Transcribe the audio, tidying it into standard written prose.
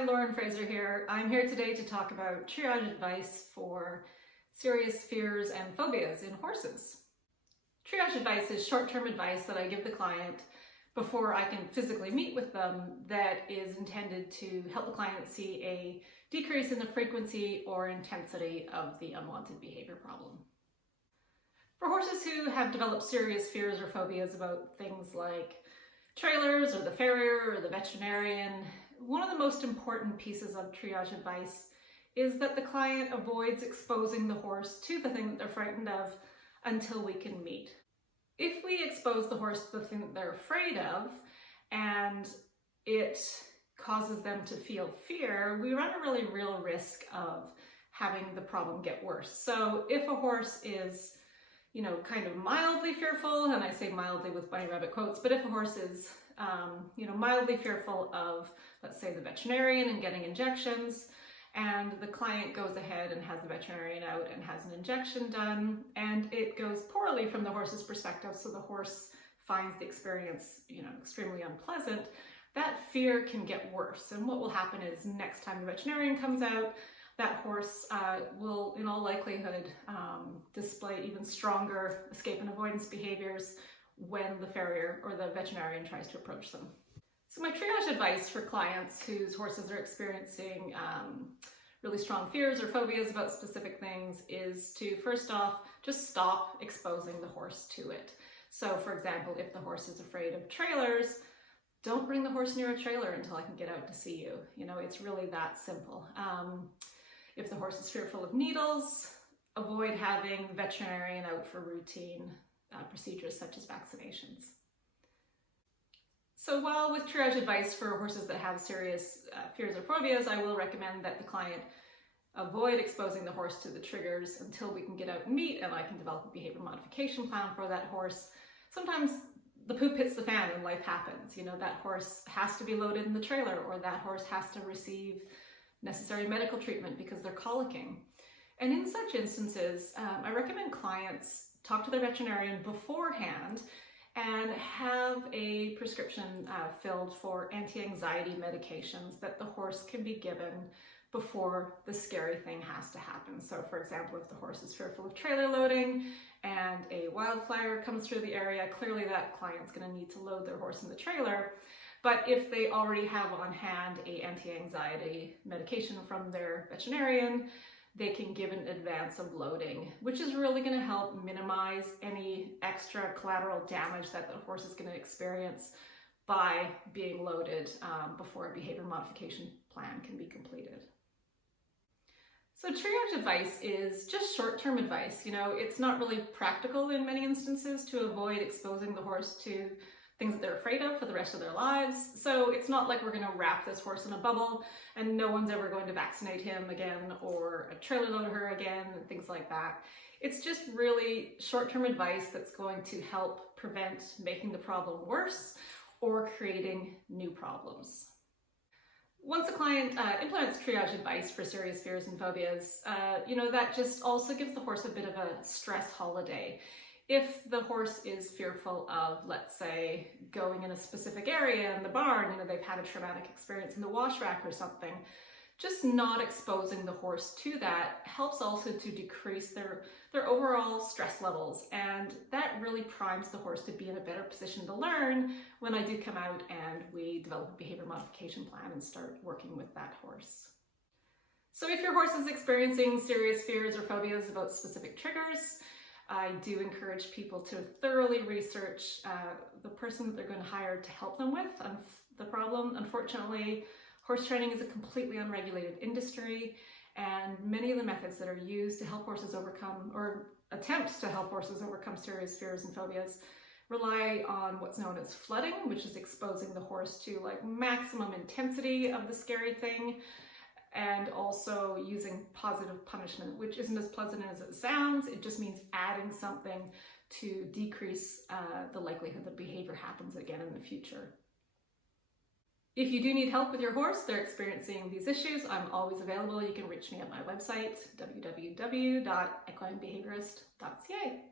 Hi, Lauren Fraser here. I'm here today to talk about triage advice for serious fears and phobias in horses. Triage advice is short-term advice that I give the client before I can physically meet with them that is intended to help the client see a decrease in the frequency or intensity of the unwanted behavior problem. For horses who have developed serious fears or phobias about things like trailers or the farrier or the veterinarian, one of the most important pieces of triage advice is that the client avoids exposing the horse to the thing that they're frightened of until we can meet. If we expose the horse to the thing that they're afraid of and it causes them to feel fear, we run a really real risk of having the problem get worse. So if a horse is kind of mildly fearful, and I say mildly with bunny rabbit quotes, but if a horse is, mildly fearful of, let's say, the veterinarian and getting injections, and the client goes ahead and has the veterinarian out and has an injection done, and it goes poorly from the horse's perspective, so the horse finds the experience, extremely unpleasant, that fear can get worse. And what will happen is next time the veterinarian comes out, that horse will, in all likelihood, display even stronger escape and avoidance behaviors when the farrier or the veterinarian tries to approach them. So my triage advice for clients whose horses are experiencing really strong fears or phobias about specific things is to, first off, just stop exposing the horse to it. So for example, if the horse is afraid of trailers, don't bring the horse near a trailer until I can get out to see you. It's really that simple. If the horse is fearful of needles, avoid having the veterinarian out for routine procedures such as vaccinations. So while with triage advice for horses that have serious fears or phobias, I will recommend that the client avoid exposing the horse to the triggers until we can get out and meet and I can develop a behavior modification plan for that horse. Sometimes the poop hits the fan and life happens. That horse has to be loaded in the trailer, or that horse has to receive necessary medical treatment because they're colicking. And in such instances, I recommend clients talk to their veterinarian beforehand and have a prescription filled for anti-anxiety medications that the horse can be given before the scary thing has to happen. So for example, if the horse is fearful of trailer loading and a wildfire comes through the area, clearly that client's going to need to load their horse in the trailer. But if they already have on hand a anti-anxiety medication from their veterinarian, they can give an advance of loading, which is really going to help minimize any extra collateral damage that the horse is going to experience by being loaded before a behavior modification plan can be completed. So triage advice is just short-term advice. It's not really practical in many instances to avoid exposing the horse to things that they're afraid of for the rest of their lives. So it's not like we're going to wrap this horse in a bubble and no one's ever going to vaccinate him again or trailer load her again and things like that. It's just really short-term advice that's going to help prevent making the problem worse or creating new problems. Once a client implements triage advice for serious fears and phobias, that just also gives the horse a bit of a stress holiday. If the horse is fearful of, let's say, going in a specific area in the barn, they've had a traumatic experience in the wash rack or something, just not exposing the horse to that helps also to decrease their overall stress levels. And that really primes the horse to be in a better position to learn when I do come out and we develop a behavior modification plan and start working with that horse. So if your horse is experiencing serious fears or phobias about specific triggers, I do encourage people to thoroughly research the person that they're going to hire to help them with the problem. Unfortunately, horse training is a completely unregulated industry, and many of the methods that are used to help horses overcome, or attempts to help horses overcome serious fears and phobias, rely on what's known as flooding, which is exposing the horse to maximum intensity of the scary thing, and also using positive punishment, which isn't as pleasant as it sounds. It just means adding something to decrease the likelihood that behavior happens again in the future. If you do need help with your horse, they're experiencing these issues, I'm always available. You can reach me at my website, www.equinebehaviourist.ca.